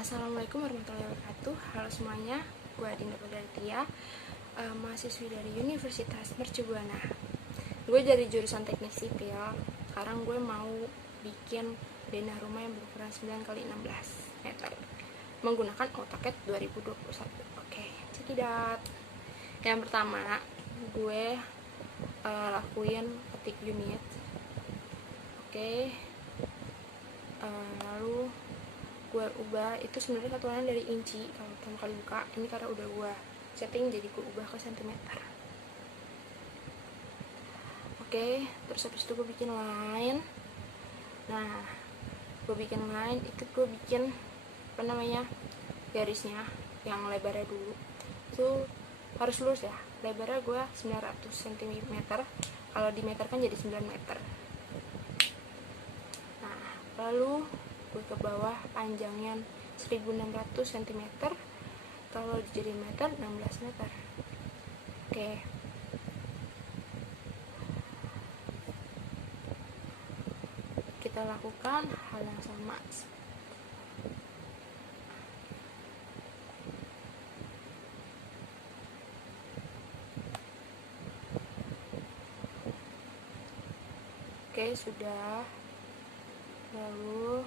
Assalamualaikum warahmatullahi wabarakatuh. Halo semuanya, gue Dinda Padatia, mahasiswi dari Universitas Mercubuana. Gue dari jurusan teknik sipil. Sekarang gue mau bikin denah rumah yang berukuran 9x16 meter menggunakan AutoCAD 2021. Oke, cekidot. Yang pertama, gue lakuin ketik unit. Oke, lalu gue ubah, itu sebenarnya satuannya dari inci kalau pertama kali buka. Ini karena udah gue setting, jadi gue ubah ke sentimeter. Oke, terus habis itu gue bikin line. Nah, gue bikin line itu gue bikin garisnya yang lebarnya dulu itu harus lurus ya. Lebarnya gue 900 cm, kalau di meter kan jadi 9 meter. Nah, lalu gue ke bawah panjangnya 1600 cm, kalau jadi meter 16 meter. Oke, kita lakukan hal yang sama. Oke, sudah. Lalu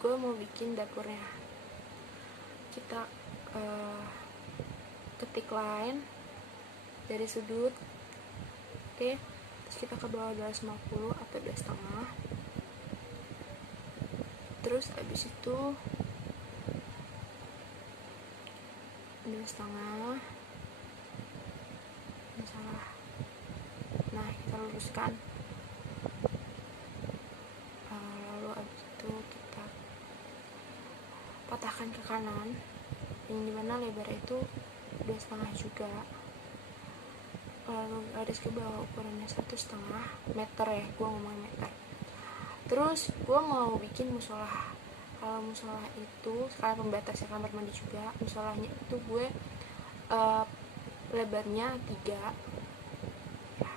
gue mau bikin dapurnya. Kita ketik line dari sudut. Oke, terus kita ke bawah 250 atau 2,5. Terus abis itu 2,5. Salah. Nah, kita luruskan. Lalu abis itu kita patahkan ke kanan, yang dimana lebar itu 2,5 juga. Lalu garis ke bawah ukurannya 1,5 meter ya, gue ngomong meter. Terus gue mau bikin musola. Kalau musola itu sekalian pembatasnya kamar mandi juga. Musolanya itu gue lebarnya 3 ya,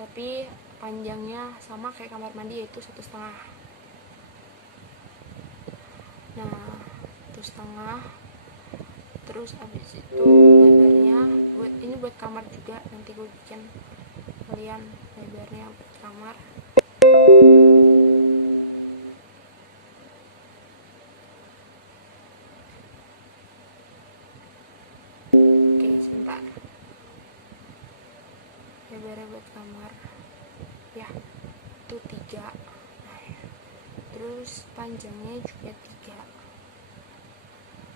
tapi panjangnya sama kayak kamar mandi, yaitu 1,5. Nah, 1,5. Terus abis itu lebarnya ini buat kamar juga, nanti gue bikin kalian lebarnya buat kamar. Oke, sebentar. Lebarnya buat kamar ya itu 3. Nah, terus panjangnya juga 3,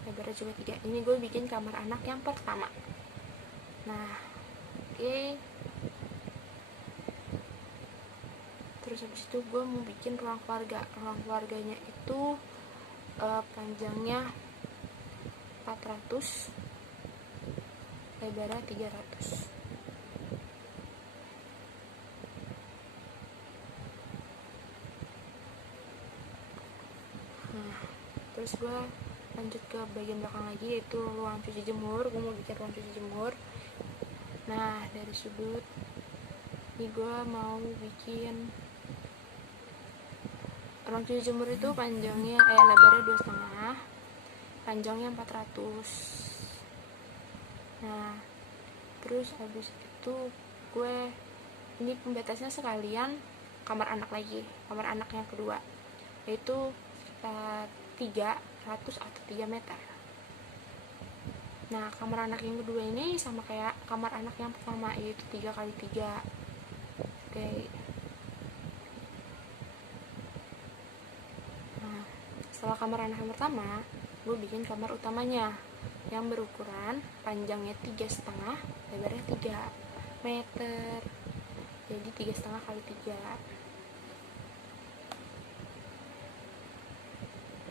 lebarnya juga 3. Ini gue bikin kamar anak yang pertama. Nah, oke. Terus habis itu gue mau bikin ruang keluarga. Ruang keluarganya itu panjangnya 400, lebarnya 300. Nah, terus gue lanjut ke bagian belakang lagi, yaitu ruang cuci jemur. Gue mau bikin ruang cuci jemur. Nah, dari sudut ini gue mau bikin ruang cuci jemur itu panjangnya lebarnya 2,5, panjangnya 400. Nah, terus habis itu gue ini pembatasnya sekalian kamar anak lagi, kamar anak yang kedua, yaitu 300 atau 3 meter. Nah, kamar anak yang kedua ini sama kayak kamar anak yang pertama, yaitu 3x3. Oke. Nah, setelah kamar anak yang pertama, gue bikin kamar utamanya yang berukuran panjangnya 3,5, lebarnya 3 meter. Jadi 3,5 kali 3.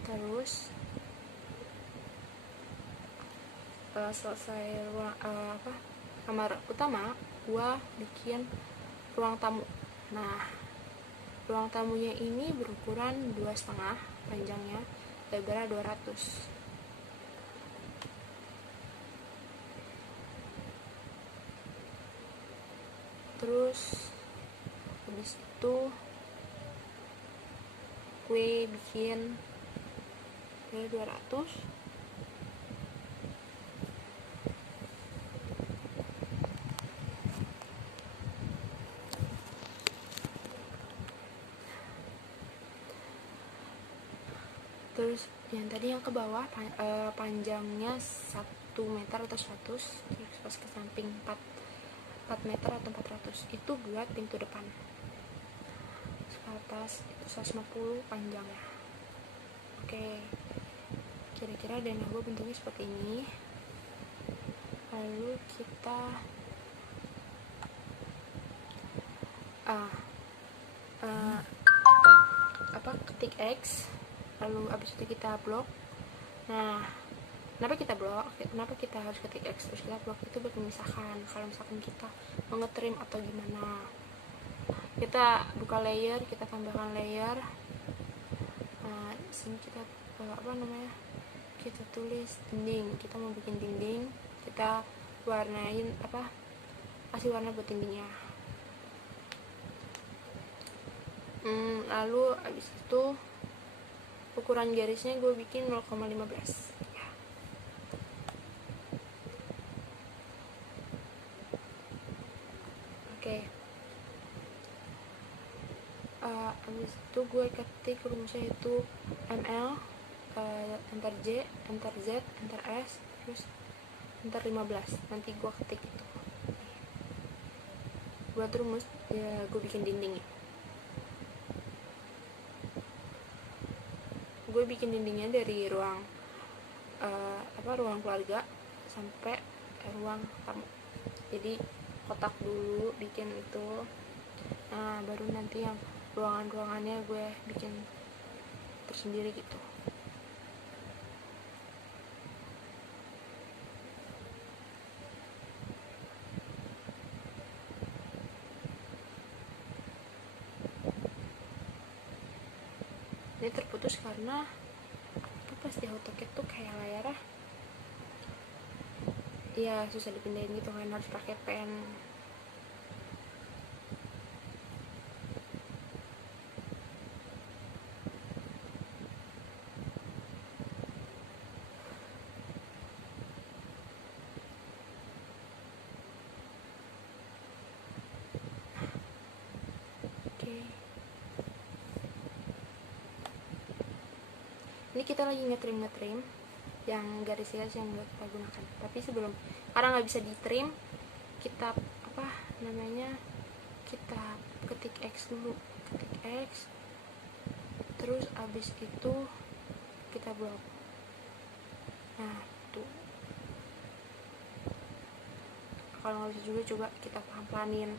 Terus selesai kamar utama, gua bikin ruang tamu. Nah, ruang tamunya ini berukuran 2,5 panjangnya, lebarnya 200. Terus habis itu gue bikin dari 200. Terus yang tadi yang ke bawah panjangnya 1 meter atau 100, terus pas ke samping 4 meter atau 400, itu buat pintu depan. Terus ke atas itu 150 panjangnya. Oke, kira-kira dana gue bentuknya seperti ini. Lalu kita ketik X, lalu abis itu kita blok. Nah, kenapa kita harus ketik X terus kita blok? Itu buat memisahkan. Kalau misalkan kita mau nge-trim atau gimana, kita buka layer, kita tambahkan layer. Nah, sini kita kita tulis dinding, kita mau bikin dinding, kita warnain kasih warna buat dindingnya. Lalu abis itu ukuran garisnya gue bikin 0,15 ya. Oke. Abis itu gue ketik rumusnya itu ml, enter J, enter Z, enter S, terus enter 15. Nanti gue ketik itu buat rumus ya, gue bikin dinding ya. Gue bikin dindingnya dari ruang ruang keluarga sampai ruang tamu. Jadi kotak dulu bikin itu. Nah, baru nanti yang ruangannya gue bikin tersendiri gitu. Ini terputus karena pas di AutoCAD tuh kayak layarnya ya susah dipindahin gitu kan, harus pakai pen. Ini kita lagi ngetrim yang garis-garis yang udah kita gunakan. Tapi sebelum, karena nggak bisa di trim, kita kita ketik X dulu, ketik X, terus abis itu kita blok. Nah tuh, kalau nggak bisa juga coba kita pelan-pelanin.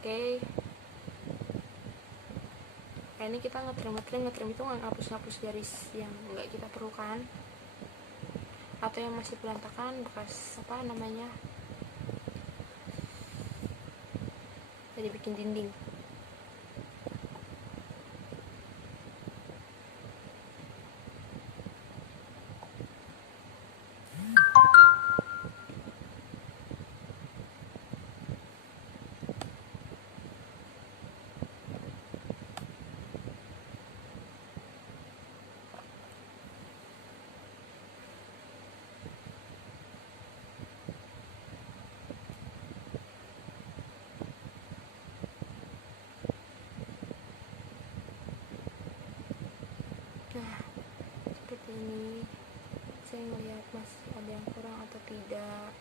Oke. Nah, ini kita ngetrim itu ngapus garis yang nggak kita perlukan atau yang masih berantakan bekas jadi bikin dinding. Nah, seperti ini. Saya melihat masih ada yang kurang atau tidak.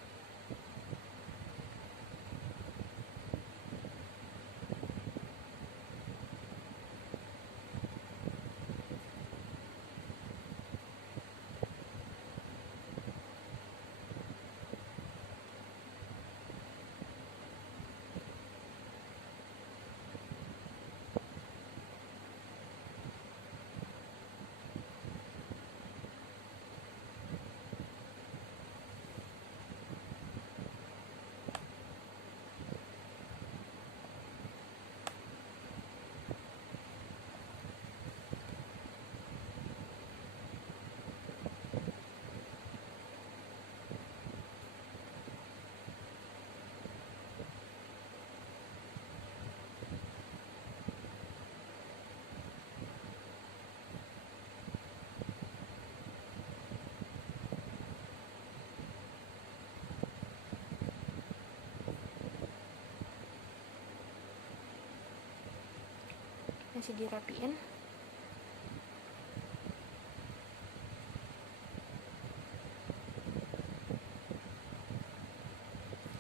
masih dirapiin.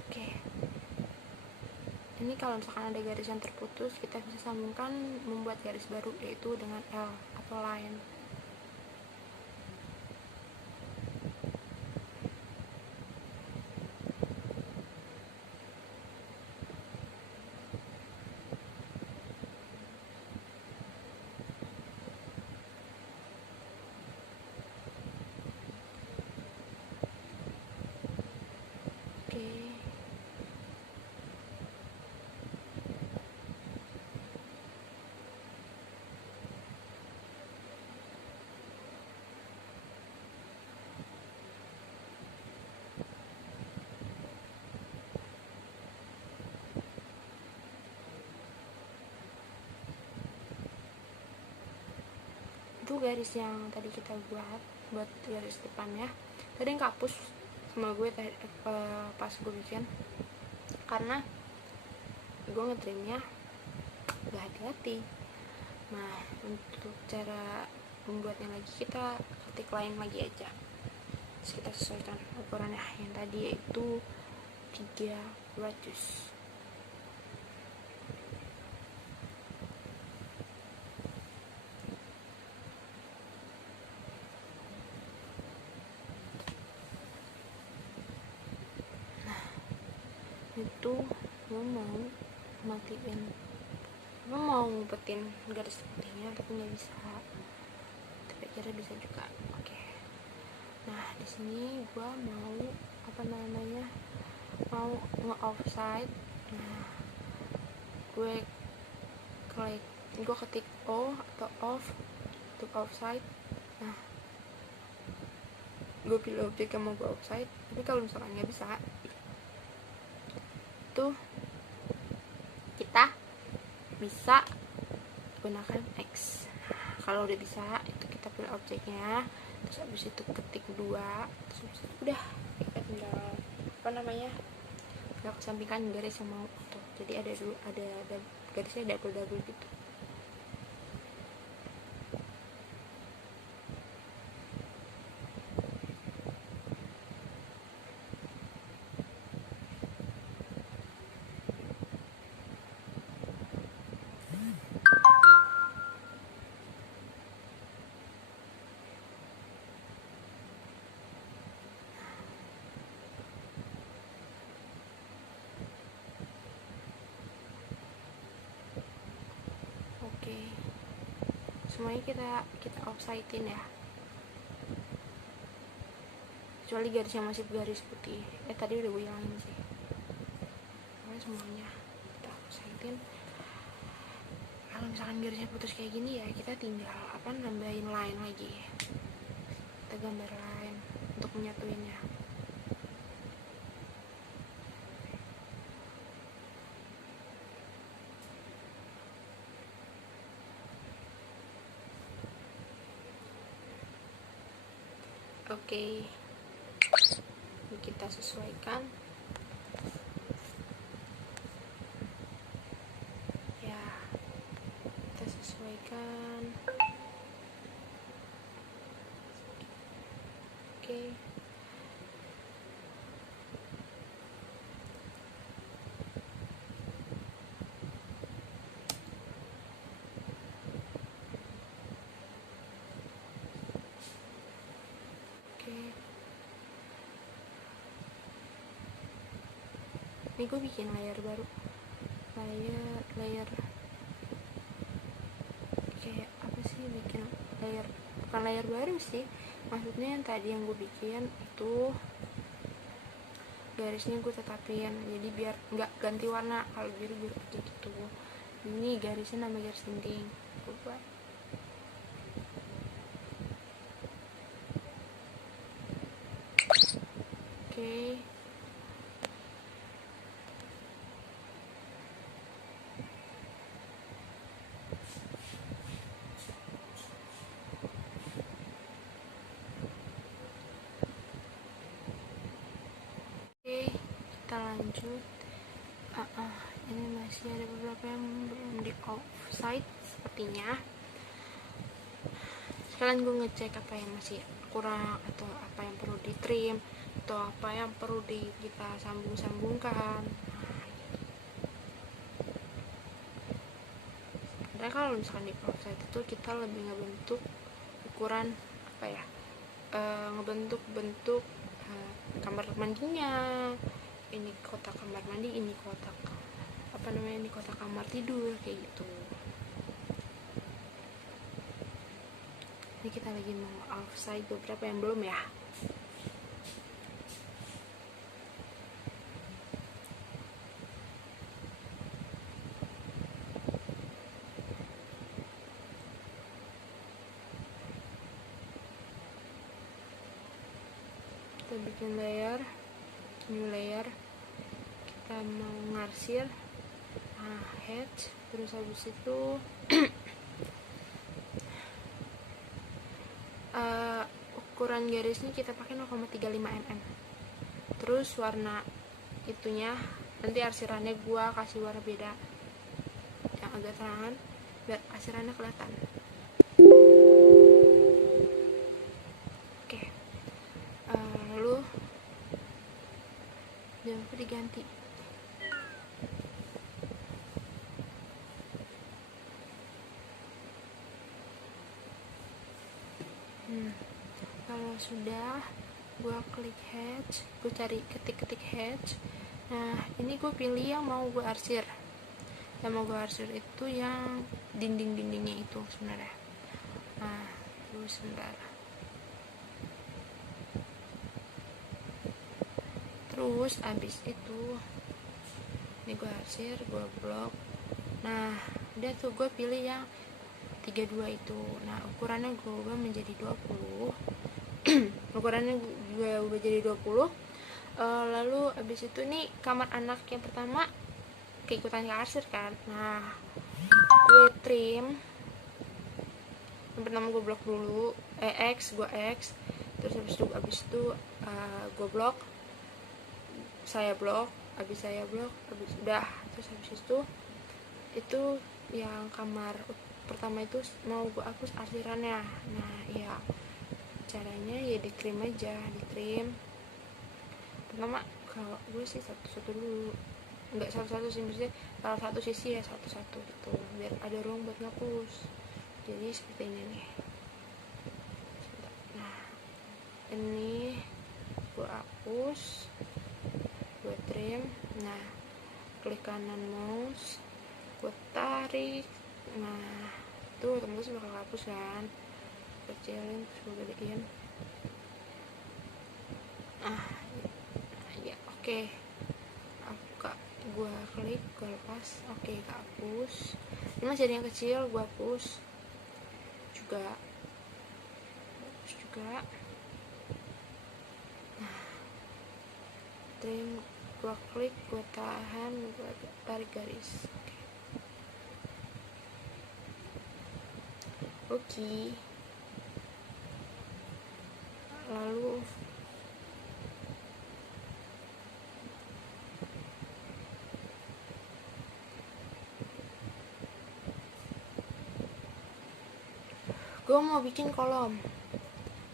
Oke, ini kalau misalkan ada garis yang terputus, kita bisa sambungkan membuat garis baru, yaitu dengan L atau line. Oke, itu garis yang tadi kita buat garis depannya. Tadi yang kehapus sama gue pas gue bikin, karena gue ngetrimnya gak hati-hati. Nah, untuk cara membuatnya lagi, kita ketik line lagi aja, terus kita sesuaikan ukurannya yang tadi, yaitu 300. Itu gue mau matiin, gue mau ngumpetin garis putihnya tapi nggak bisa, tapi kira bisa juga. Oke. Nah, di sini gue mau mau nge-offside. Nah, gue ketik O atau off untuk offside. Nah, gue pilih objek yang mau gue offside. Tapi kalau misalkan nggak bisa, tuh kita bisa gunakan X. Nah, kalau udah bisa, itu kita pilih objeknya, terus habis itu ketik 2, terus habis itu udah kita tinggal tinggal kesampingkan garis yang mau tuh. Jadi ada garisnya double gitu. Oke, semuanya kita offside-in ya, kecuali garis yang masih garis putih. Tadi udah gue hilangin sih. Pokoknya semuanya kita offside-in. Kalau misalkan garisnya putus kayak gini ya, kita tinggal nambahin line lagi. Kita gambar line untuk menyatuinnya. Oke, kita sesuaikan ya, kita sesuaikan. Oke, ini gue bikin layar baru, layar kayak apa sih, bikin layar, bukan layar baru sih, maksudnya yang tadi yang gue bikin itu garisnya gue tetapin, jadi biar nggak ganti warna, kalau biru aja gitu. Ini garisnya nama garis dinding gue buat. Oke. Kita lanjut. Ini masih ada beberapa yang belum di offside, seperti artinya sekalian gue ngecek apa yang masih kurang atau apa yang perlu di trim atau apa yang perlu kita sambung-sambungkan. Karena kalau misalkan di offset itu kita lebih ngebentuk ukuran apa ya, ngebentuk kamar mandinya, ini kotak kamar mandi, ini kotak apa namanya, ini kotak kamar tidur, kayak gitu. Ini kita lagi mau offside beberapa yang belum ya. Kita bikin layer, new layer, kita mau ngarsir hatch, terus habis itu ukuran garisnya kita pakai 0,35 mm. Terus warna itunya nanti arsirannya gua kasih warna beda yang agak terangan biar arsirannya kelihatan. Oke. Lalu jangan lupa diganti. Kalau sudah, gue klik hatch, gue cari ketik hatch. Nah, ini gue pilih yang mau gue arsir. Yang mau gue arsir itu yang dinding-dindingnya itu sebenarnya. Nah, terus sebentar. Terus abis itu ini gue arsir, gue blok. Nah, udah tuh gue pilih yang 32 itu. Nah, ukurannya gue ubah menjadi 20. Ukurannya gue ubah jadi 20. Lalu abis itu nih kamar anak yang pertama keikutan ke arsir kan. Nah, gue trim. Yang pertama gue blok dulu, gue X. Terus abis itu gue blok. Saya blok, abis udah. Terus habis itu yang kamar pertama itu mau gue hapus arsirannya. Nah, ya caranya ya di trim aja, di trim. Pertama kalau gue sih satu-satu dulu, nggak satu-satu sih, maksudnya kalau satu sisi ya satu-satu gitu biar ada ruang buat ngapus. Jadi seperti ini nih. Nah, ini gue hapus, gue trim. Nah, klik kanan mouse, gue tarik. Nah, itu otomatis bakal hapus kan. Kecilin, terus gue gedein. Ya oke. Gue klik, gue lepas. Oke, kehapus. Ini masih ada yang kecil, gue hapus juga. Nah, trim, gue klik, gue tahan, gue tarik garis. Oke. Lalu gue mau bikin kolom,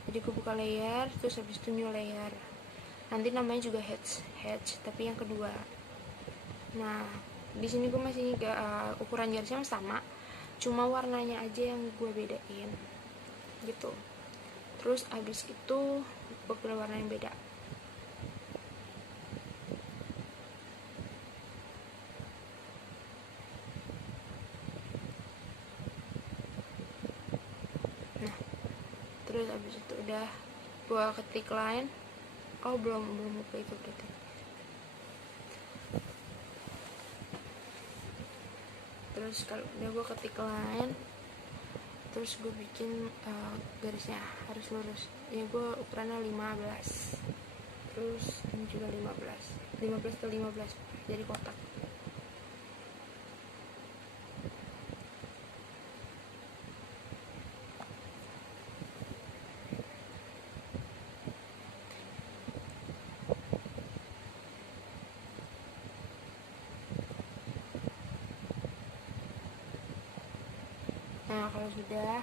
jadi gue buka layer, terus habis itu new layer. Nanti namanya juga hatch tapi yang kedua. Nah, di sini gue masih ukuran garisnya sama, cuma warnanya aja yang gue bedain gitu. Terus abis itu gue pilih warna yang beda. Nah, terus abis itu udah gue ketik line. Oh, belum buka itu berarti. Terus kalau udah gue ketik line, terus gue bikin garisnya harus lurus. Ya gue ukurannya 15. Terus ini juga 15 ke 15 jadi kotak. Nah kalau sudah,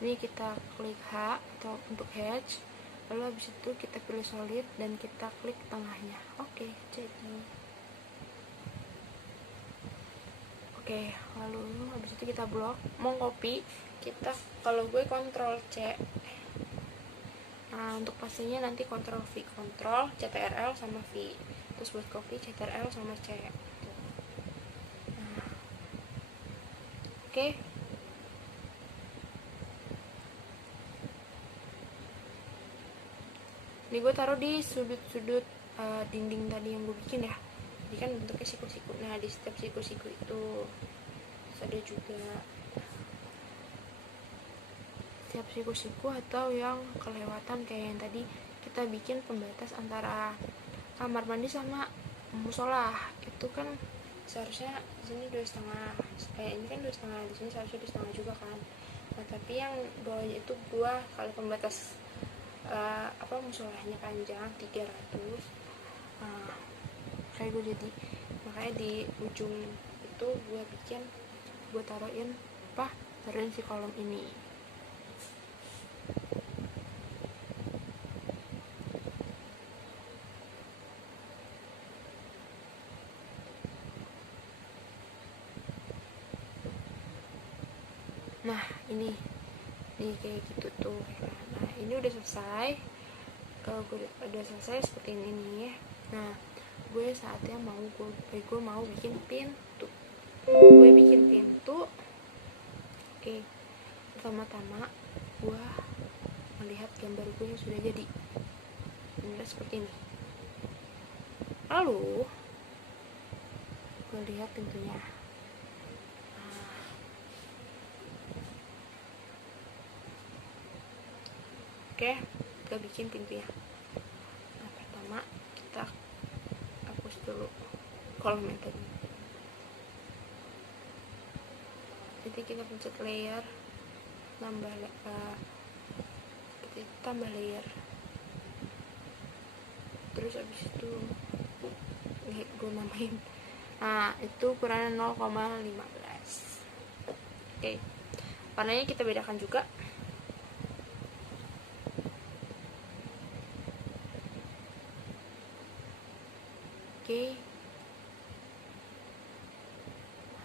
ini kita klik H atau untuk hatch, lalu habis itu kita pilih solid dan kita klik tengahnya. Oke, jadi oke, lalu habis itu kita blok. Mau copy, kita kalau gue Ctrl C. Nah untuk pastinya nanti Ctrl V, Ctrl CTRL sama V, terus buat copy CTRL sama C. Nah, oke. Ini gue taruh di sudut-sudut dinding tadi yang gue bikin ya. Jadi kan bentuknya siku-siku. Nah di setiap siku-siku itu ada juga setiap siku-siku atau yang kelewatan kayak yang tadi kita bikin pembatas antara kamar mandi sama musola. Itu kan seharusnya di sini 2,5, ini kan 2,5, di sini seharusnya 2,5 juga kan. Nah tapi yang bawahnya itu gua kalau pembatas musolahnya panjang 300, kayak gue jadi makanya di ujung itu gue taruhin si kolom ini. Nah ini kayak gitu tuh. Nah ini udah selesai. Gue udah selesai seperti ini nih. Nah gue saatnya gue mau bikin pintu. Gue bikin pintu. Oke, pertama-tama gue melihat gambar gue yang sudah jadi. Ini seperti ini. Lalu gue lihat pintunya. Oke, kita bikin pintunya. Nah pertama kita hapus dulu kolom yang tadi. Jadi kita pencet layer, tambah layer. Terus abis itu gue nambahin. Nah itu ukurannya 0,15. Oke, warnanya kita bedakan juga. Oke.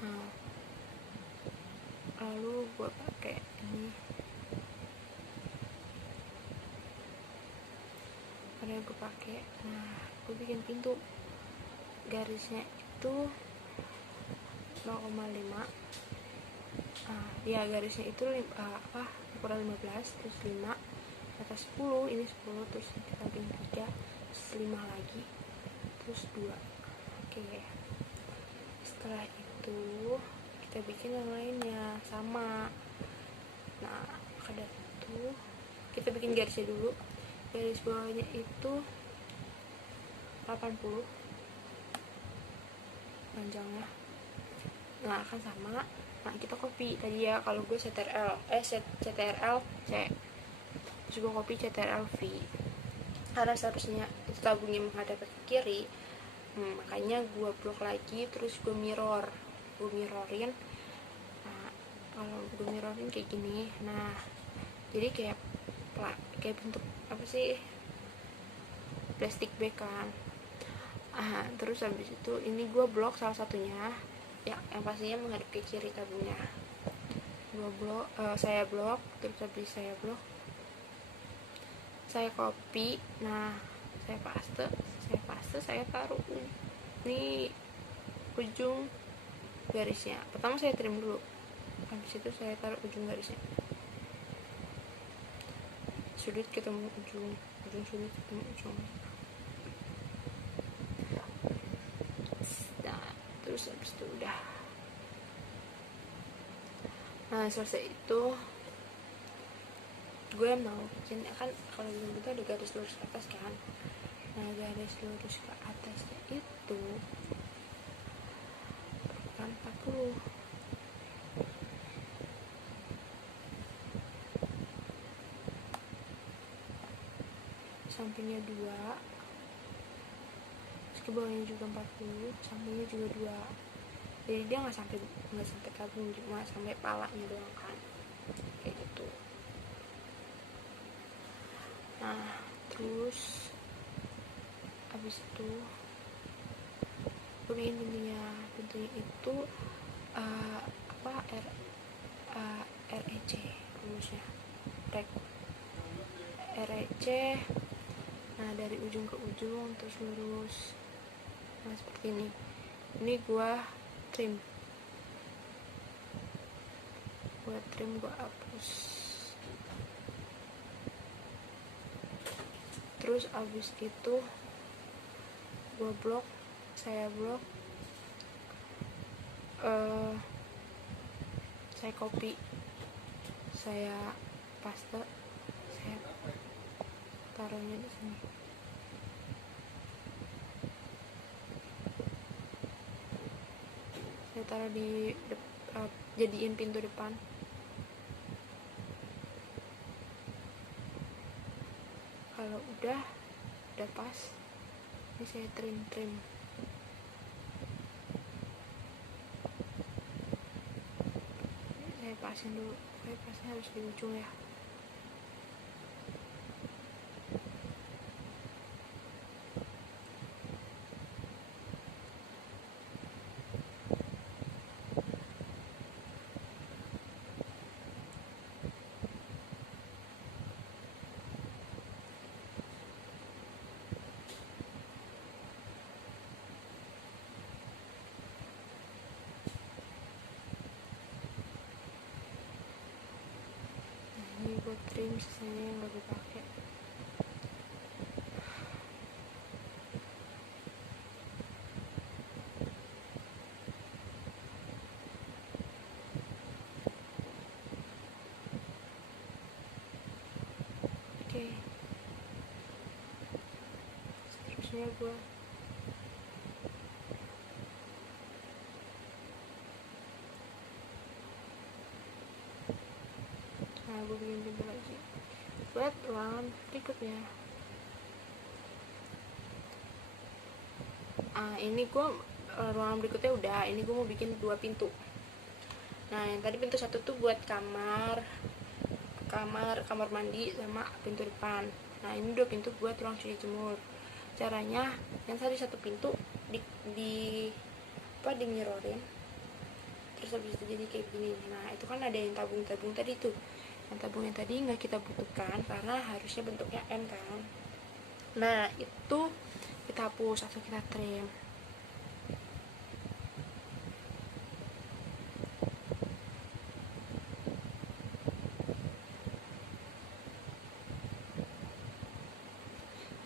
Nah, lalu gue pakai ini. Karena gue pakai. Nah, gue bikin pintu. Garisnya itu 0,5. Ya garisnya itu ukuran 15, terus 5 atas 10, ini 10, terus di samping 3, terus 5 lagi, terus 2. Oke, setelah itu kita bikin yang lainnya sama. Nah pada itu kita bikin garisnya dulu. Garis bawahnya itu 80 panjangnya. Nah akan sama. Nah kita copy tadi ya, kalau gue CTRL C, terus gue copy CTRL V, karena seharusnya itu tabungnya menghadap ke kiri. Makanya gue blok lagi, terus gue mirrorin. Nah kalau gue mirrorin kayak gini. Nah jadi kayak bentuk apa sih, plastik bag kan. Terus habis itu ini gue blok salah satunya ya, yang pastinya menghadap ke kiri tabungnya. Saya blok, terus habis saya blok, saya copy. Nah saya paste, saya taruh ini ujung garisnya. Pertama saya trim dulu, habis itu saya taruh ujung garisnya. Sudut ketemu ujung sudut ketemu ujung. Nah terus habis itu udah. Nah selesai itu gue mau bikin kan, kalau belum itu ada garis lurus ke atas kan. Nah garis lurus ke atasnya itu bukan 40, sampingnya 2, terus ke bawahnya juga 40, sampingnya juga 2. Jadi dia nggak sampai tabung, cuma sampai palanya doang kan. Nah terus habis itu gue bikin pintunya itu REC rumusnya REC. Nah dari ujung ke ujung terus lurus. Nah seperti ini gua trim, gua hapus. Terus abis itu gua blok, saya copy, saya paste, saya taruhnya di sini. Saya taruh di jadiin pintu depan. Kalau udah pas, ini saya trim. Saya pasin dulu, saya pasnya harus di ujung ya. Ini buat trim, sisanya yang gak dipakai. Oke. Seterusnya gue bikin pintu lagi buat ruangan berikutnya. Ini gue ruangan berikutnya udah. Ini gue mau bikin 2 pintu. Nah yang tadi pintu 1 tuh buat kamar mandi sama pintu depan. Nah ini 2 pintu buat ruang cuci jemur. Caranya yang tadi 1 pintu di mirrorin, terus habis itu jadi kayak gini. Nah itu kan ada yang tabung tadi tuh. Yang tabung yang tadi nggak kita butuhkan karena harusnya bentuknya M kan. Nah itu kita hapus atau kita trim.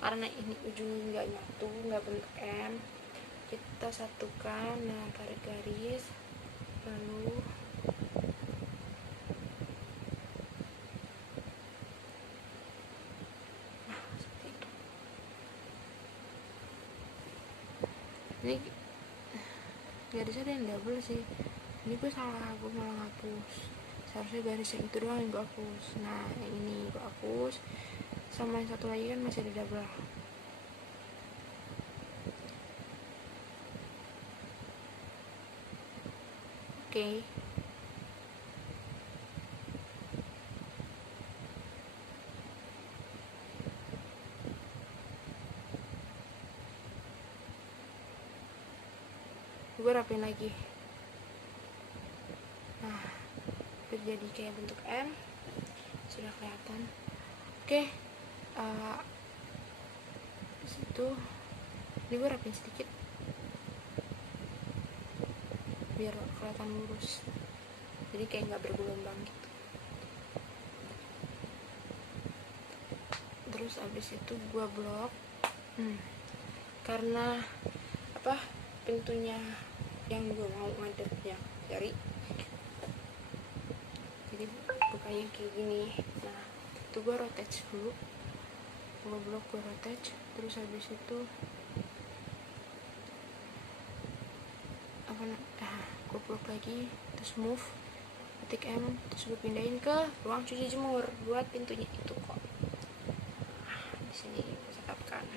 Karena ini ujungnya nggak nyatu, nggak bentuk M, kita satukan. Nah tarik garis, lalu seperti itu. Ini garisnya ada yang double sih. Ini gue salah, gue malah ngapus. Seharusnya garis yang itu doang yang gue hapus. Nah yang ini gue hapus, sama yang satu lagi kan masih ada double. Oke. Gue rapin lagi. Nah jadi kayak bentuk M, sudah kelihatan. Oke. Situ ini gue rapin sedikit biar kelihatan lurus, jadi kayak nggak bergelombang gitu. Terus abis itu gue blok, karena pintunya yang gue mau ngadepnya dari, jadi bukanya kayak gini. Nah itu gue rotate dulu, gue blok, gue rotate. Terus habis itu gue blok lagi, terus move, ketik M, terus gue pindahin ke ruang cuci jemur buat pintunya itu kok. Di sini gue setapkan.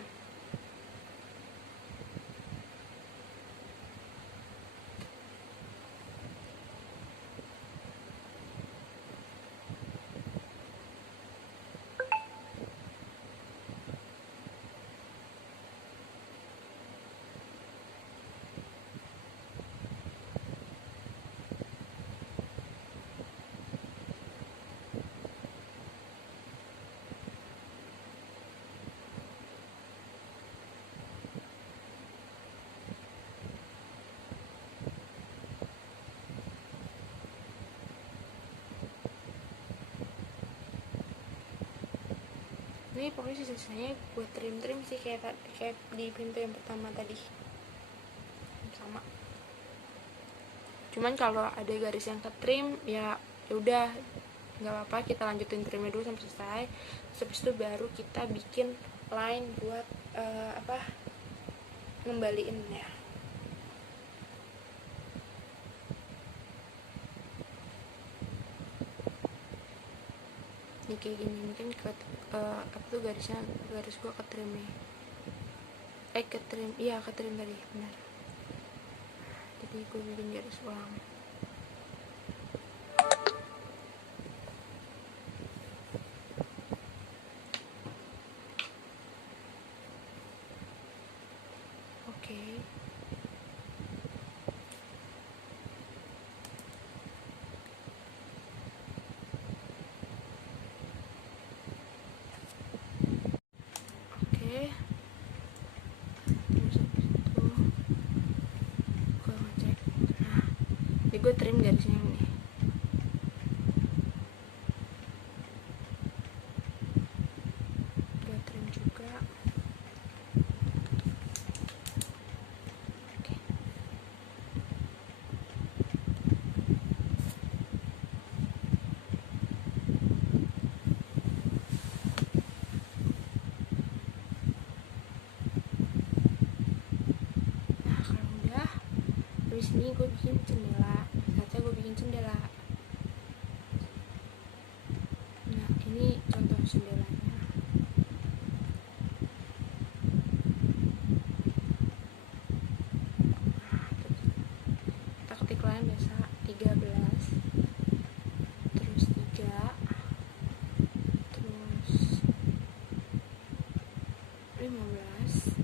Ini pokoknya sisanya gue trim sih kayak di pintu yang pertama tadi, sama. Cuman kalau ada garis yang ke trim ya udah nggak apa-apa, kita lanjutin trimnya dulu sampai selesai. Habis itu baru kita bikin line buat ngembaliin ya. Ini kayak gini, mungkin garis gua ke trim nih, ke trim tadi, benar. Jadi gue bikin garis ulang. Oke. Gue trim garisnya ini. Gue trim juga. Oke. Nah kalau udah, habis ini gue bikin jendela. Gue bikin jendela. Nah ini contoh jendelanya. Kita ketik line biasa 13, terus 3, terus 15,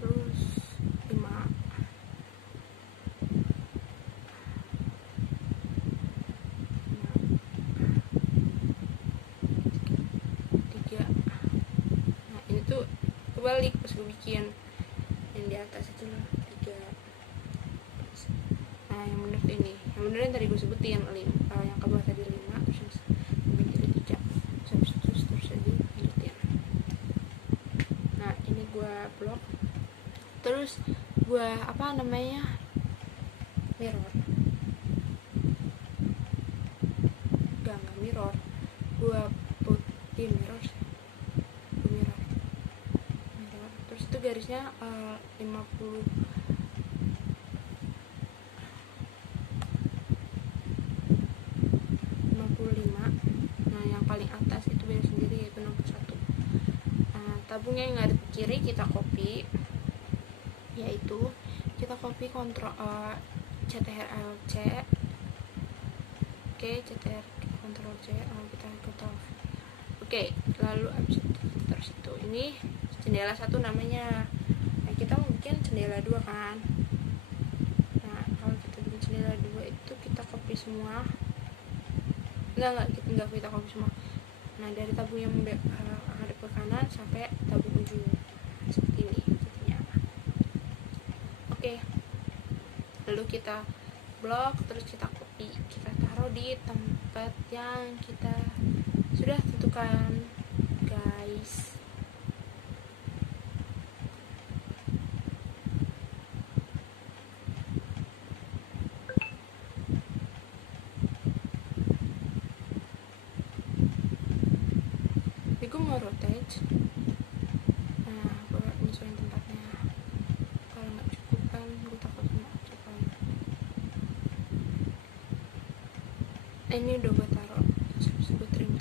terus 5, 3. Nah ini tuh kebalik pas gue bikin yang di atas itu loh, 3. Nah yang bener ini, yang bener yang tadi gue sebutin, yang ke bawah tadi 5, terus yang kiri 3, terus jadi lanjutin. Nah ini gue blok, terus gue mirror, enggak mirror, gue putih mirror, terus itu garisnya 50, 55. Nah yang paling atas itu beda sendiri, yaitu 61. Nah tabungnya yang ada ke kiri kita copy, yaitu kita copy CTRL-C. Oke, CTRL-C, kita Ctrl. Oke, lalu abis itu terus itu ini jendela 1 namanya. Nah kita mau bikin jendela 2 kan. Nah kalau kita bikin jendela 2 itu kita copy semua, enggak kita copy semua. Nah dari tabung yang ada ke kanan sampai tabung ujung, seperti ini jadinya. Oke, lalu kita blok, terus kita copy, kita taruh di tempat yang kita sudah tentukan, guys. Jadi gue mau rotate. Nah gue nyesuaiin tempatnya. Kalau nggak cukup kan gue takut nggak cukup. Ini udah gue taruh, terus gue trim.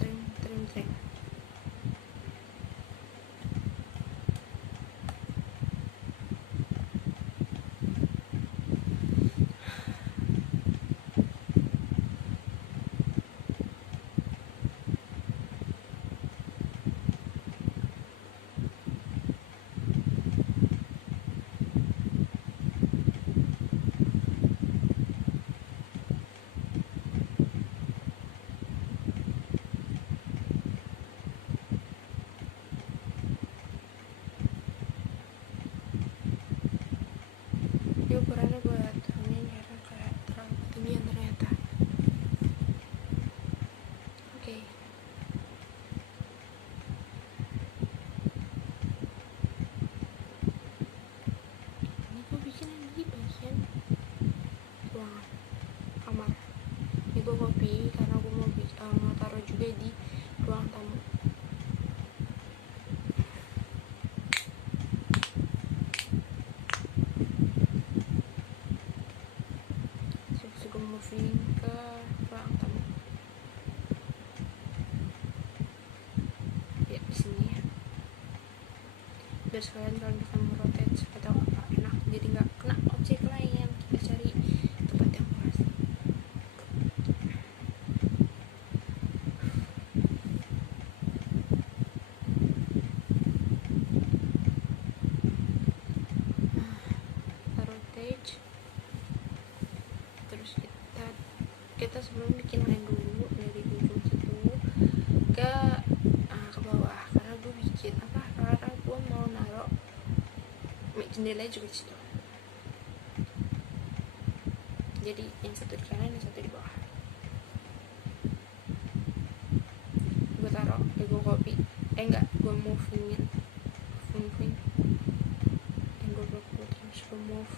sekalian kalau kita mau rotate atau apa enak, jadi nggak kena objek lain, kita cari tempat yang pas. Kita rotate, terus kita sebelum bikin line dulu dari ujung situ ke bawah, karena gue bikin apa, karena gue mau naruh jendelanya juga di situ, jadi yang satu di kanan, yang satu di bawah. Gue taruh, gue copy, gue moving, yang gue blok terus gue move,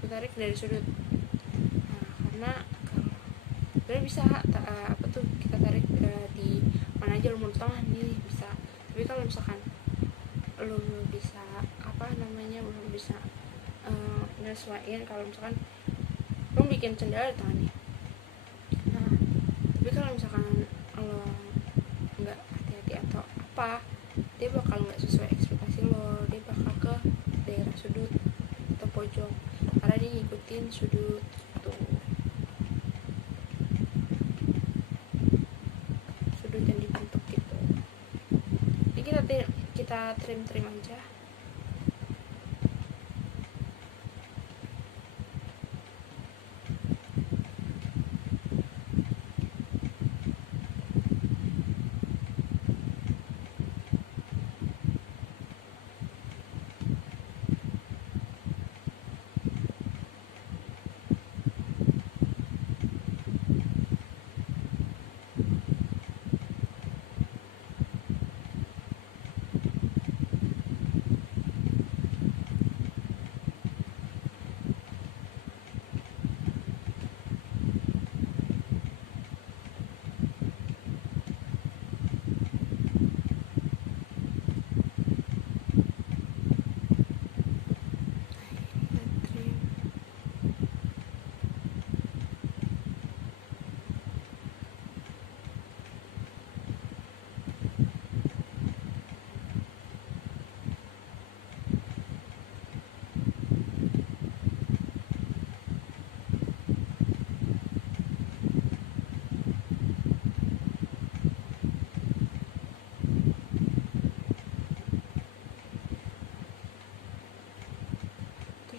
gue tarik dari sudut. Karena kalau bisa apa tuh, kita tarik di mana aja, lu mau tengah nih bisa, tapi kalau misalkan lu bisa belum bisa nyesuaiin, kalau misalkan lu bikin cendela di tengah nih, tapi kalau misalkan lo nggak hati-hati atau apa, dia bakal nggak sesuai ekspektasi lo, dia bakal ke daerah sudut atau pojok, karena dia ngikutin sudut tuh, sudut yang dibentuk gitu. Jadi kita trim aja.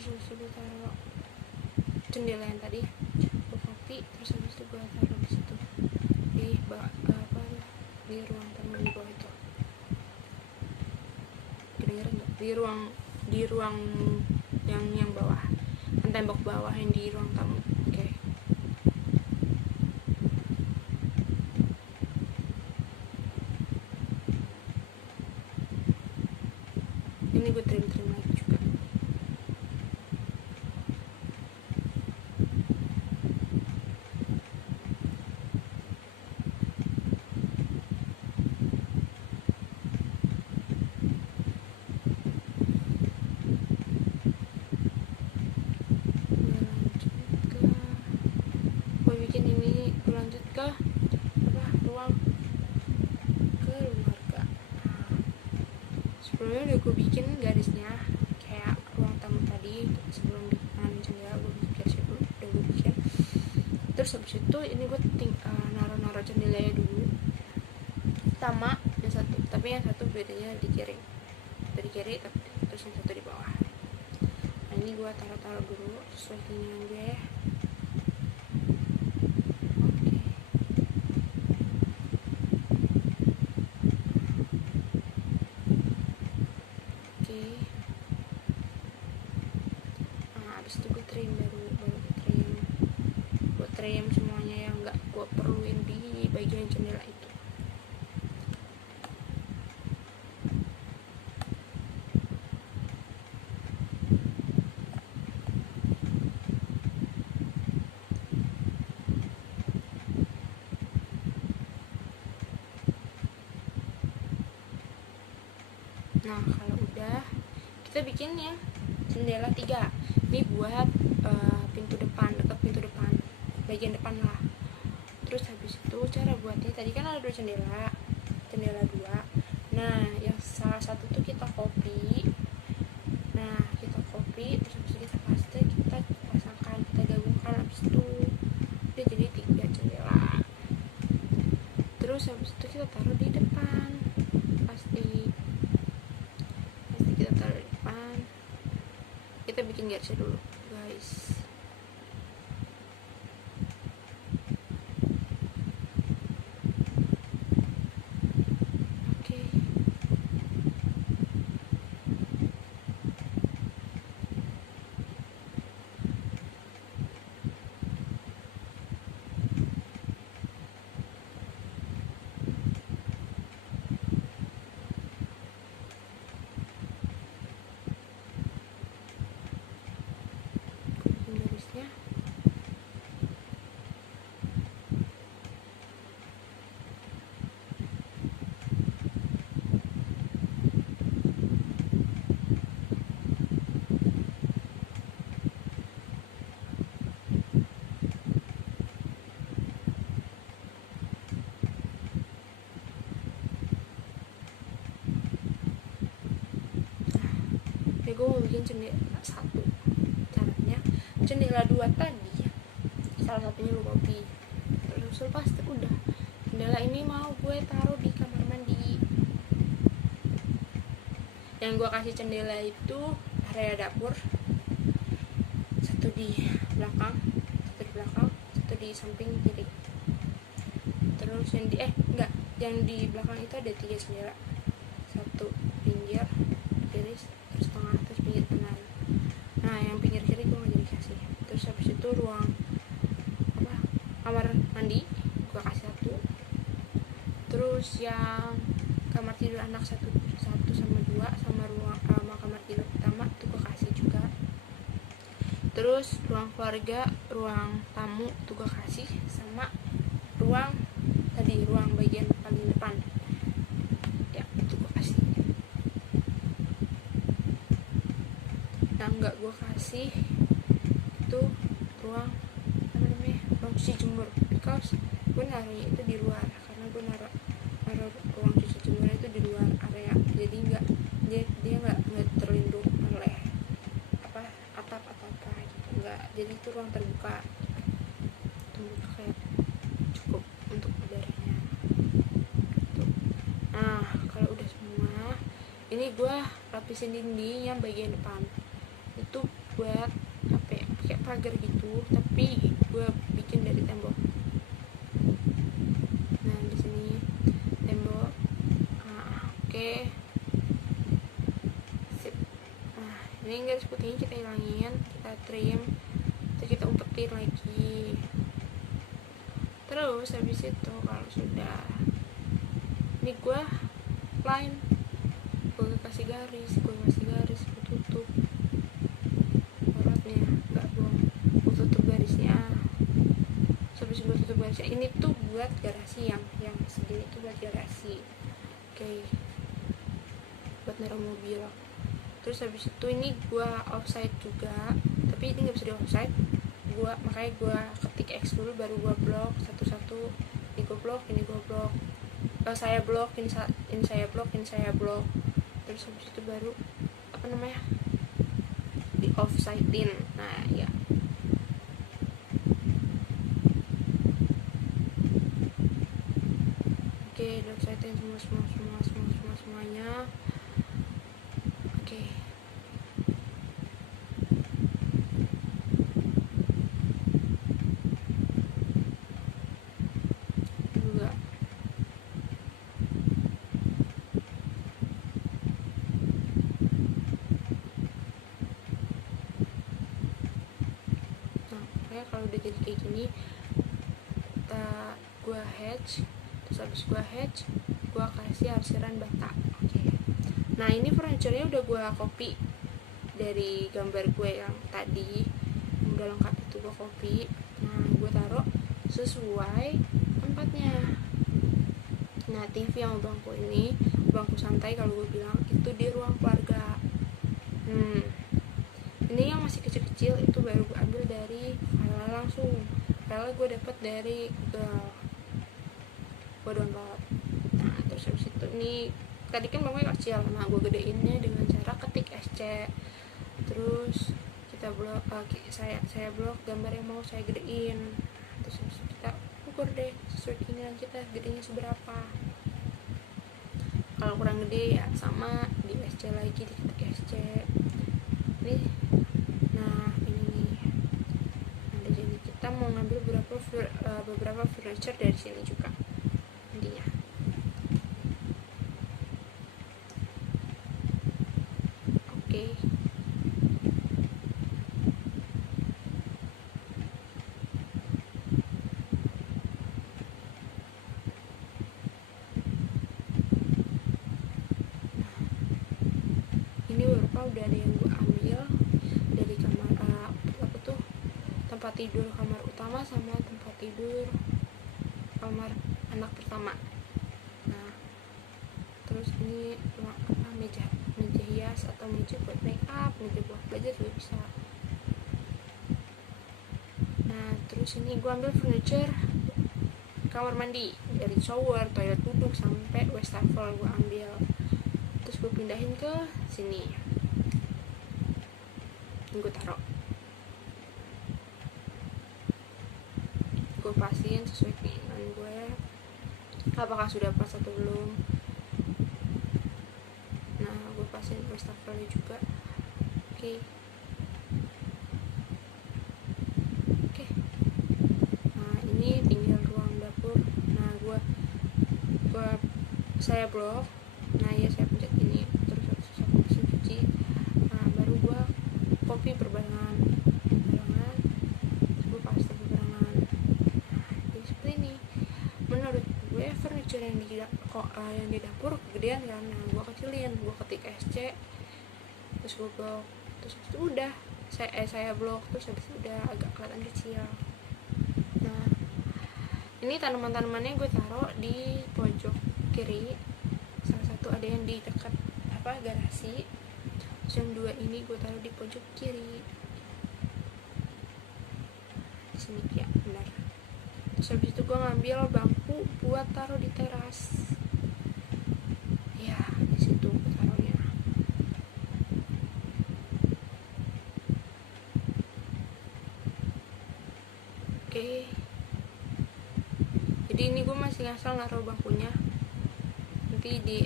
Terus gue taruh jendela yang tadi, gue copy, terus habis itu gue taruh di situ, di di ruang tamu di bawah itu. Kedengeran nggak? Di ruang yang bawah, kan tembok bawah yang di ruang tamu. Oke. Ini gue trim lagi juga. Lanjut ke ruang keluarga. Sebelumnya udah gue bikin garisnya kayak ruang tamu tadi, sebelum bikin jendela gue bikin garisnya dulu, udah gue bikin. Terus habis itu ini gue naruh jendelanya dulu sama yang satu, tapi yang satu bedanya di kiri, terus yang satu di bawah. Nah ini gue taruh dulu sesuai keinginan gue. Habis itu gue trim semuanya yang nggak gue perluin di bagian jendela itu. Nah kalau udah, kita bikin yang jendela 3. Ini buat pintu depan, dekat pintu depan, bagian depan lah. Terus habis itu cara buatnya, tadi kan ada 2 jendela 2. Nah yang salah satu tuh kita copy, terus habis itu kita paste, kita pasangkan, kita gabungkan, habis itu dia jadi 3 jendela. Terus habis itu kita taruh di depan, pasti kita taruh di depan. Kita bikin garisnya dulu guys. Garisnya ya gue mau bikin jendela 1. Caranya jendela 2 tadi salah satunya lu copy, terus lepas udah jendela ini mau gue taruh di kamar mandi. Yang gue kasih jendela itu area dapur, satu di belakang, satu di samping kiri. Terus yang di belakang itu ada 3 jendela, satu pinggir kiri, terus tengah, terus pinggir kanan. Nah yang pinggir kiri gue nggak jadi kasih. Terus habis itu ruang kamar mandi gue kasih 1. Terus yang kamar tidur anak 1 sama 2 sama ruang kamar tidur utama tuh gue kasih juga. Terus ruang keluarga, ruang tamu tuh gue kasih, sama ruang bagian paling depan ya itu gue kasih. Yang nggak gue kasih itu ruang cuci jemur, because gue naruhnya itu di luar, karena gue naruh ruang cuci jemur itu di luar area, jadi dia nggak terlindung oleh atap atau apa gitu, nggak, jadi itu ruang terbuka kayak cukup untuk udaranya gitu. Nah kalau udah semua ini gue lapisin dinding yang bagian depan itu buat kayak pagar gitu, tapi gue bikin dari tembok. Nah di sini tembok. Oke. Sip. Nah ini garis putihnya kita hilangin, kita trim, terus kita umpetin lagi. Terus habis itu kalau sudah ini gue line, gue kasih garis, gue tutup baratnya, nggak gue tutup garisnya. Habis gue tutup garisnya, ini tuh buat garasi, yang segini tuh buat garasi. Oke. Buat naruh mobil. Terus habis itu ini gue offside juga, tapi ini nggak bisa di offside, makanya gue ketik X dulu, baru gue blok satu-satu. Ini gue blok, ini gue blok, saya blok, ini saya blok, ini saya blok. Terus habis itu baru di offside-in. Nah ya oke, di offside-in semuanya. Oke. Juga kalau udah jadi kayak gini, gue hatch. Terus habis gue hatch, gue kasih arsiran bata. Oke. Nah ini furniture-nya udah gue copy dari gambar gue yang tadi, yang udah lengkap itu gue copy. Nah gue taruh sesuai tempatnya. Nah TV sama bangku ini, bangku santai kalau gue bilang, itu di ruang keluarga. Ini yang masih kecil-kecil itu baru gue ambil dari file langsung. File gue dapet dari Google, gue download. Nah terus habis itu ini tadi kan bangkunya kecil, nah gue gedeinnya dengan cara ketik SC, terus kita blok, saya blok gambar yang mau saya gedein, terus kita ukur deh sesuai keinginan kita gedenya seberapa. Kalau kurang gede ya sama di SC lagi, di ketik SC nih. Nah ini nih, nah jadi kita mau ngambil beberapa furniture dari sini juga intinya. Oke. Ini beberapa udah ada yang gue ambil dari kamar apa tuh, tempat tidur kamar utama sama tempat tidur kamar anak pertama. Nah terus ini meja hias atau meja buat make up, meja buat belajar juga bisa. Nah terus ini gue ambil furniture kamar mandi, dari shower, toilet duduk sampai wastafel gue ambil, terus gue pindahin ke sini, gue taruh, gue pastiin sesuai keinginan gue apakah sudah pas atau belum. Nah gue pastiin wastafelnya juga. Oke. Nah ini tinggal ruang dapur. Nah saya blok. Nah ya saya pencet ini, terus saya mesin cuci. Nah baru gue copy berbarengan, terus gue paste berbarengan. Jadi seperti ini. Menurut gue furniture yang di dapur kegedean kan, nah gue kecilin, gue ketik SC, terus gue blok, terus itu udah saya blok, terus habis itu udah agak kelihatan kecil. Nah ini tanaman-tanamannya gue taruh di pojok kiri, salah satu ada yang di dekat garasi, terus yang dua ini gue taruh di pojok kiri di sini ya, benar. Terus habis itu gue ngambil bangku buat taruh di teras ya, di situ gue taruhnya. Oke. Jadi ini gue masih ngasal naruh bangkunya, nanti di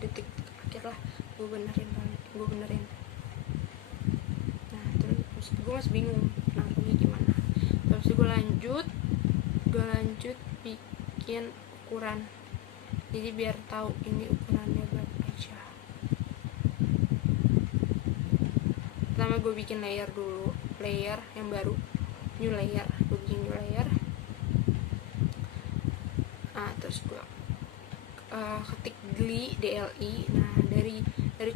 detik akhir lah gue benerin. Nah terus gue masih bingung naruhnya gimana. Terus gue lanjut bikin ukuran, jadi biar tahu ini ukurannya berapa aja. Pertama gue bikin layer dulu, layer yang baru, new layer. Gue bikin new layer. Nah terus gue ketik DLI. Nah dari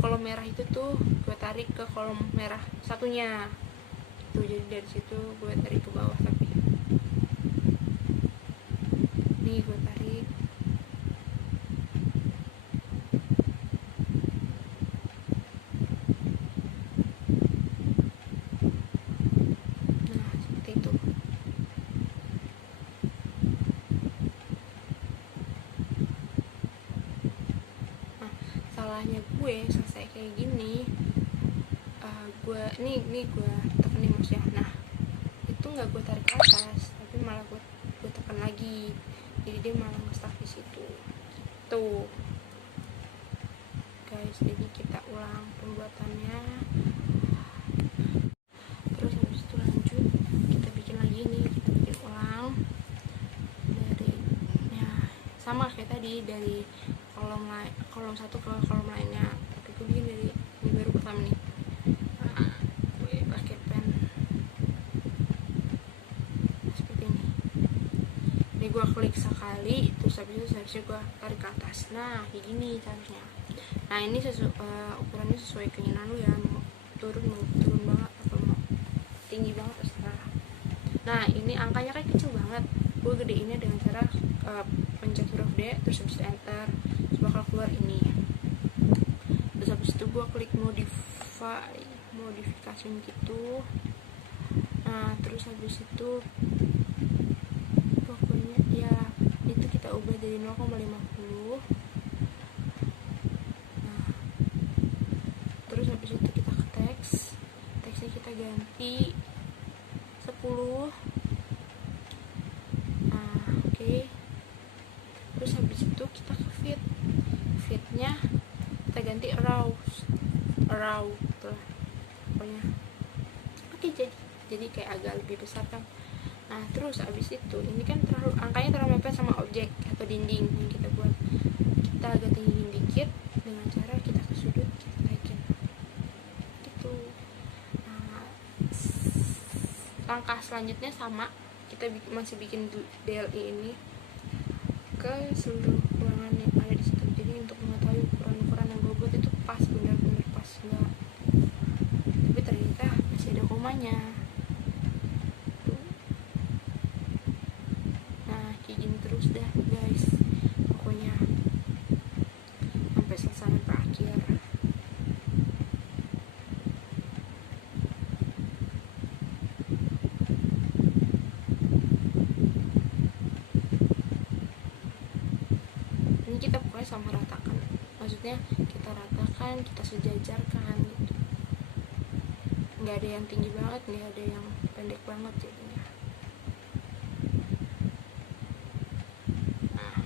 kolom merah itu tuh gue tarik ke kolom merah satunya tuh, jadi dari situ gue tarik ke bawah, tapi nih gue tarik. Nah seperti itu. Nah salahnya gue selesai kayak gini, gue gue tekenin maksudnya. Nah itu nggak gue tarik ke atas, tapi malah gue tekan lagi, jadi dia malah nge-stuck di situ tuh guys. Jadi kita ulang pembuatannya, terus habis itu lanjut kita bikin lagi nih, kita bikin ulang dari ya sama kayak tadi, dari kolom satu ke kolom lainnya, tapi gue bikin dari ini baru pertama nih. Nah, gue pakai pen seperti ini. Ini gue klik sekali, terus habis itu seharusnya gue tarik ke atas. Nah kayak gini seharusnya. Nah ini ukurannya sesuai keinginan lu ya, mau turun banget atau mau tinggi banget terserah. Nah ini angkanya kan kecil banget, gue gedeinnya dengan cara pencet huruf D, terus habis itu enter, terus bakal keluar ini. Terus habis itu gue klik modifikasi gitu. Nah terus habis itu pokoknya ya itu kita ubah dari 0,50 ganti 10. Nah, oke. Terus habis itu kita ke fitnya kita ganti raw gitu lah pokoknya. Oke, jadi kayak agak lebih besar kan. Nah, terus habis itu ini kan angkanya terlalu mepet sama objek atau dinding yang kita buat. Kita agak tinggiin dikit dengan cara kita ke sudut, kita naikin gitu. Nah, langkah selanjutnya sama, kita masih bikin DLI ini ke seluruh ruangan yang ada di situ. Jadi untuk mengetahui ukuran yang gue buat itu pas, benar-benar pas enggak. Tapi ternyata masih ada komanya. Nah, kayak gini terus dah guys, pokoknya sampai selesai, sampai akhir. Ini kita pokoknya sama ratakan, maksudnya kita ratakan, kita sejajarkan gitu. Nggak ada yang tinggi banget, nggak ada yang pendek banget jadinya. Nah,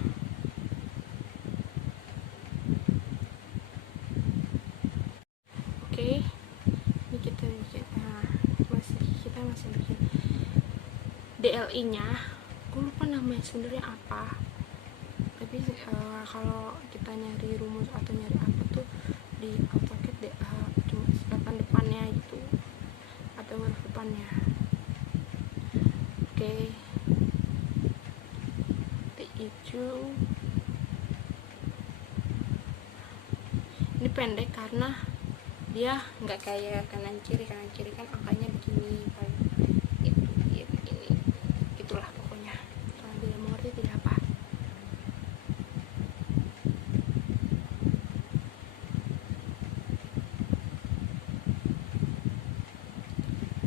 oke, ini kita bikin. Nah, kita masih bikin DLI nya. Gue lupa namanya sebenarnya apa, tapi kalau kita nyari rumus atau nyari apa tuh di AutoCAD cuma kelihatan depannya gitu atau huruf depannya. Oke, itu ini pendek karena dia nggak kayak kanan kiri kan angkanya begini kayak itu ya, ini itulah pokoknya. Kalau tidak mengerti tidak apa.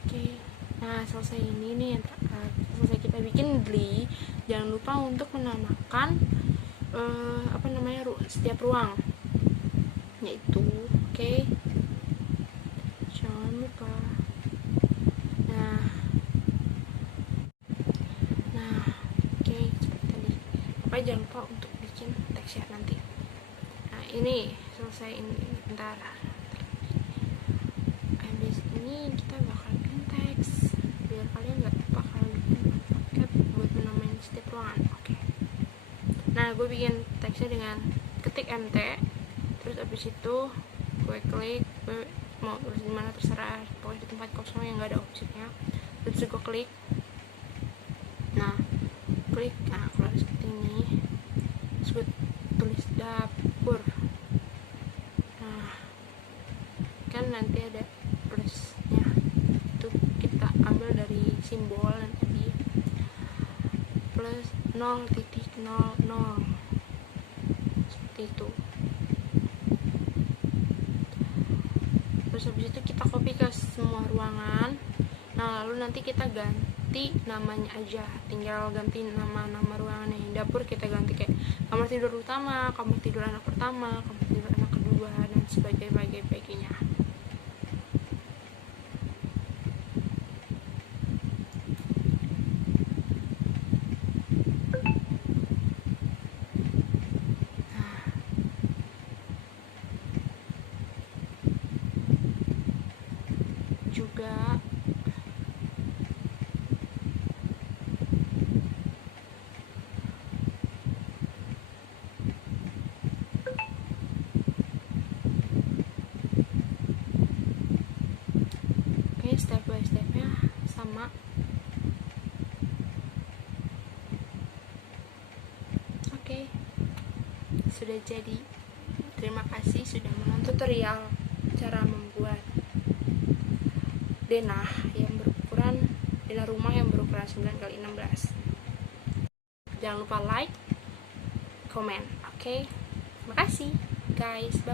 Oke, nah selesai ini nih selesai kita bikin DLI. Jangan lupa untuk menamakan setiap ruang yaitu oke. Jangan lupa. Nah oke, seperti tadi. Apa jangan lupa untuk bikin teksnya nanti. Nah, ini selesai ini. Bentar. Habis ini kita bakal bikin teks biar kalian nggak lupa kalau bikin AutoCAD buat menamain setiap ruangan. Oke. Nah, gue bikin teksnya dengan ketik MT, terus abis itu gue klik, gue mau tulis di mana terserah, pokoknya di tempat kosong yang nggak ada objeknya. Terus gue klik, nah kalau seperti ini, terus gue tulis dapur. Nah, kan nanti ada plusnya, itu kita ambil dari simbol yang tadi, plus 0.00 seperti itu. Terus habis itu kita copy ke semua ruangan. Nah, lalu nanti kita ganti namanya aja, tinggal ganti nama-nama ruangannya. Dapur kita ganti kayak kamar tidur utama, kamar tidur anak pertama, kamar tidur anak kedua, dan sebagainya. Juga oke, step by stepnya sama. Oke, sudah jadi. Terima kasih sudah menonton tutorial cara membuat denah rumah yang berukuran 9x16. Jangan lupa like, comment. Oke, terima kasih guys. Bye.